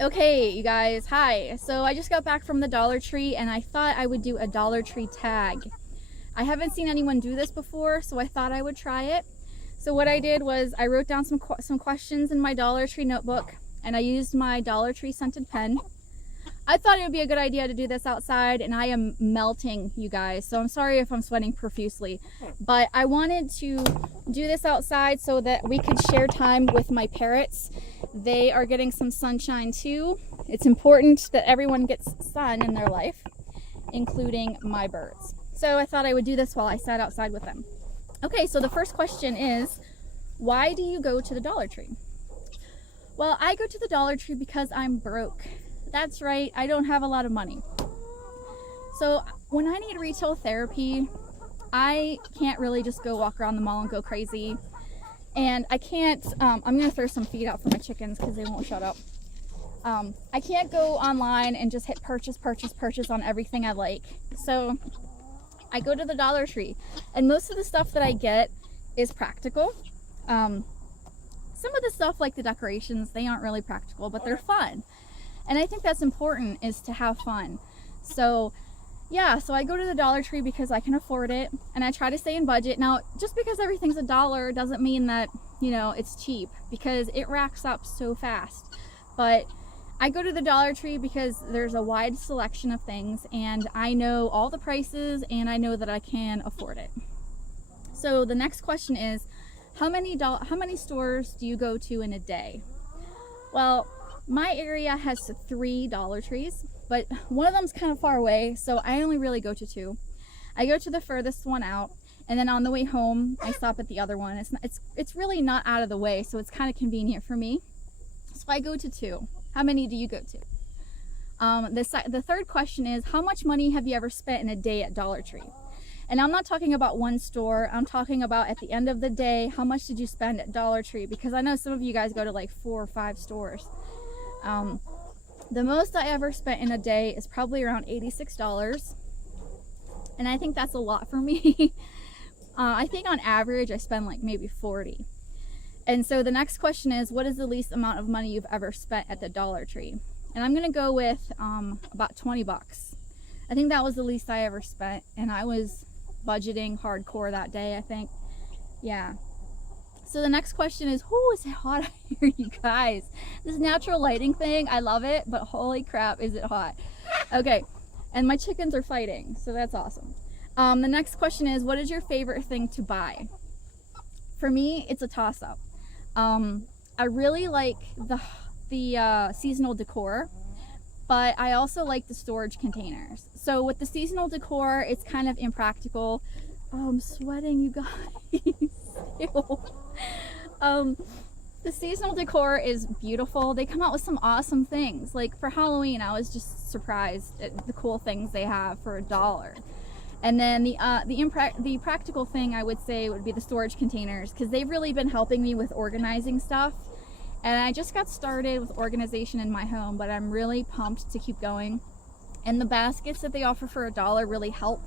Okay, you guys, hi. So I just got back from the Dollar Tree and I thought I would do a Dollar Tree tag. I haven't seen anyone do this before, so I thought I would try it. So what I did was I wrote down some questions in my Dollar Tree notebook and I used my Dollar Tree scented pen. I thought it would be a good idea to do this outside, and I am melting, you guys. So I'm sorry if I'm sweating profusely, but I wanted to do this outside so that we could share time with my parrots. They are getting some sunshine too. It's important that everyone gets sun in their life, including my birds. So I thought I would do this while I sat outside with them. Okay, so the first question is, why do you go to the Dollar Tree? Well, I go to the Dollar Tree because I'm broke. That's right, I don't have a lot of money. So when I need retail therapy, I can't really just go walk around the mall and go crazy. And I can't, I'm gonna throw some feed out for my chickens because they won't shut up. I can't go online and just hit purchase on everything I like. So I go to the Dollar Tree, and most of the stuff that I get is practical. Some of the stuff like the decorations, they aren't really practical, but they're fun. And I think that's important, is to have fun. So yeah, so I go to the Dollar Tree because I can afford it, and I try to stay in budget. Now, just because everything's $1 doesn't mean that, you know, it's cheap, because it racks up so fast. But I go to the Dollar Tree because there's a wide selection of things, and I know all the prices, and I know that I can afford it. So the next question is, how many stores do you go to in a day? Well, my area has 3 Dollar Trees, but one of them's kind of far away, so I only really go to 2. I go to the furthest one out, and then on the way home, I stop at the other one. It's really not out of the way, so it's kind of convenient for me. So I go to 2. How many do you go to? The third question is, how much money have you ever spent in a day at Dollar Tree? And I'm not talking about one store. I'm talking about at the end of the day, how much did you spend at Dollar Tree? Because I know some of you guys go to like 4 or 5 stores. The most I ever spent in a day is probably around $86, and I think that's a lot for me. I think on average I spend like maybe 40. And so the next question is, what is the least amount of money you've ever spent at the Dollar Tree? And I'm gonna go with about 20 bucks. I think that was the least I ever spent, and I was budgeting hardcore that day, I think. Yeah. So the next question is, is it hot out here, you guys? This natural lighting thing, I love it, but holy crap, is it hot. Okay, and my chickens are fighting, so that's awesome. The next question is, what is your favorite thing to buy? For me, it's a toss-up. I really like the seasonal decor, but I also like the storage containers. So with the seasonal decor, it's kind of impractical. Oh, I'm sweating, you guys. Ew. The seasonal decor is beautiful. They come out with some awesome things. Like for Halloween, I was just surprised at the cool things they have for $1. And then the practical thing I would say would be the storage containers, because they've really been helping me with organizing stuff. And I just got started with organization in my home, but I'm really pumped to keep going. And the baskets that they offer for $1 really help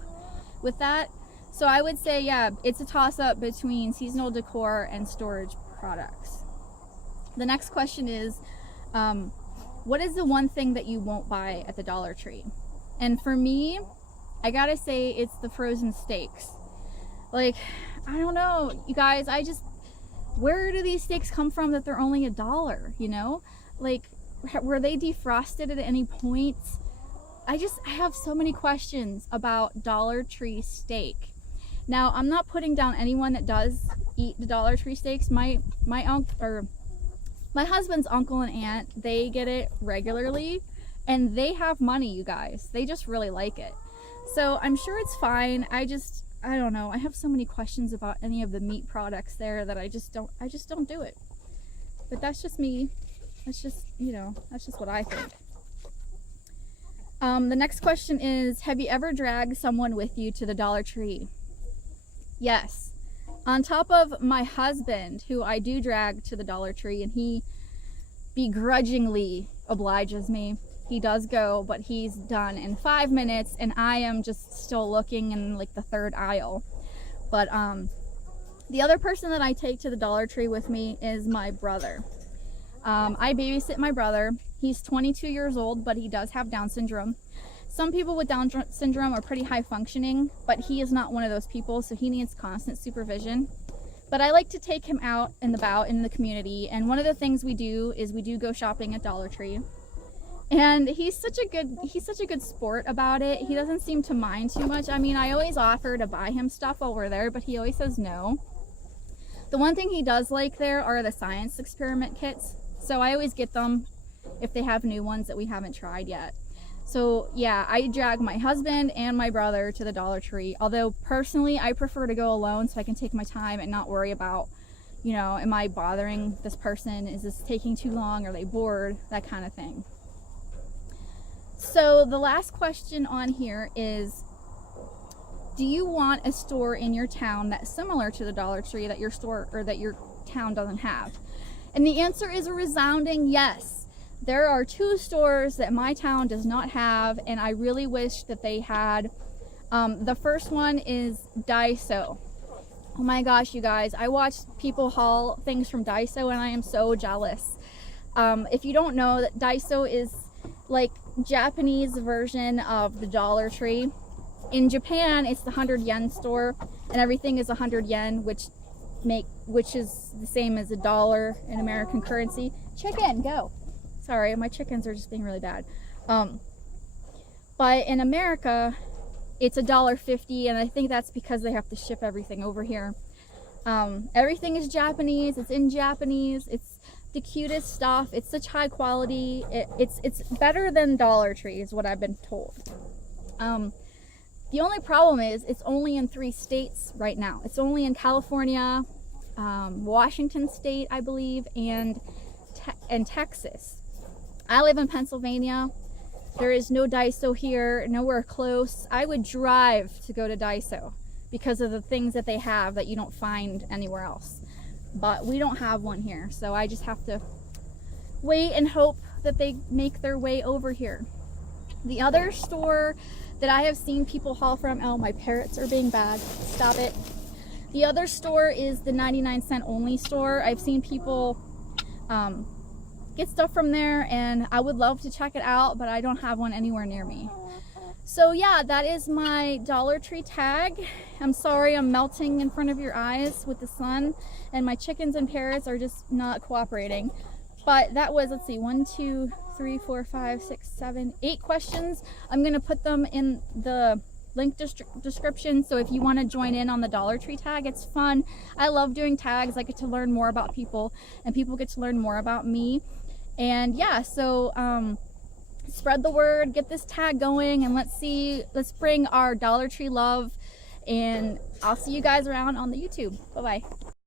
with that. So I would say, yeah, it's a toss-up between seasonal decor and storage products. The next question is, what is the one thing that you won't buy at the Dollar Tree? And for me, I gotta say it's the frozen steaks. Like, I don't know, you guys, where do these steaks come from that they're only $1, you know? Like, were they defrosted at any point? I have so many questions about Dollar Tree steak. Now, I'm not putting down anyone that does eat the Dollar Tree steaks. My husband's uncle and aunt, they get it regularly, and they have money, you guys. They just really like it. So I'm sure it's fine. I don't know. I have so many questions about any of the meat products there that I just don't do it. But that's just me. That's just, you know, that's just what I think. The next question is, have you ever dragged someone with you to the Dollar Tree? Yes. On top of my husband, who I do drag to the Dollar Tree, and he begrudgingly obliges me. He does go, but he's done in 5 minutes, and I am just still looking in like the 3rd aisle. But the other person that I take to the Dollar Tree with me is my brother. I babysit my brother. He's 22 years old, but he does have Down syndrome. Some people with Down syndrome are pretty high functioning, but he is not one of those people, so he needs constant supervision. But I like to take him out and about in the community, and one of the things we do is we do go shopping at Dollar Tree. And he's such a good sport about it. He doesn't seem to mind too much. I mean, I always offer to buy him stuff while we're there, but he always says no. The one thing he does like there are the science experiment kits. So I always get them if they have new ones that we haven't tried yet. So yeah, I drag my husband and my brother to the Dollar Tree. Although personally, I prefer to go alone so I can take my time and not worry about, you know, am I bothering this person? Is this taking too long? Are they bored? That kind of thing. So the last question on here is, do you want a store in your town that's similar to the Dollar Tree that your store or that your town doesn't have? And the answer is a resounding yes. There are 2 stores that my town does not have, and I really wish that they had. The first one is Daiso. Oh my gosh, you guys, I watch people haul things from Daiso and I am so jealous. If you don't know, that Daiso is like Japanese version of the Dollar Tree. In Japan, it's the 100 yen store, and everything is 100 yen, which is the same as $1 in American currency. Chicken, go. Sorry, my chickens are just being really bad. But in America, it's $1.50, and I think that's because they have to ship everything over here. Everything is Japanese. It's in Japanese. It's the cutest stuff. It's such high quality. It's better than Dollar Tree is what I've been told. The only problem is it's only in 3 states right now. It's only in California, Washington State, I believe, and Texas. I live in Pennsylvania. There is no Daiso here, nowhere close. I would drive to go to Daiso because of the things that they have that you don't find anywhere else. But we don't have one here, so I just have to wait and hope that they make their way over here. The other store that I have seen people haul from, oh, my parrots are being bad, stop it. The other store is the 99-cent only store. I've seen people get stuff from there, and I would love to check it out, but I don't have one anywhere near me. So yeah, that is my Dollar Tree tag. I'm sorry I'm melting in front of your eyes with the sun, and my chickens and parrots are just not cooperating. But that was, let's see, 1, 2, 3, 4, 5, 6, 7, 8 questions. I'm gonna put them in the link description, so if you want to join in on the Dollar Tree tag, it's fun. I love doing tags. I get to learn more about people, and people get to learn more about me. And yeah, so spread the word, get this tag going, and let's bring our Dollar Tree love, and I'll see you guys around on the YouTube. Bye bye.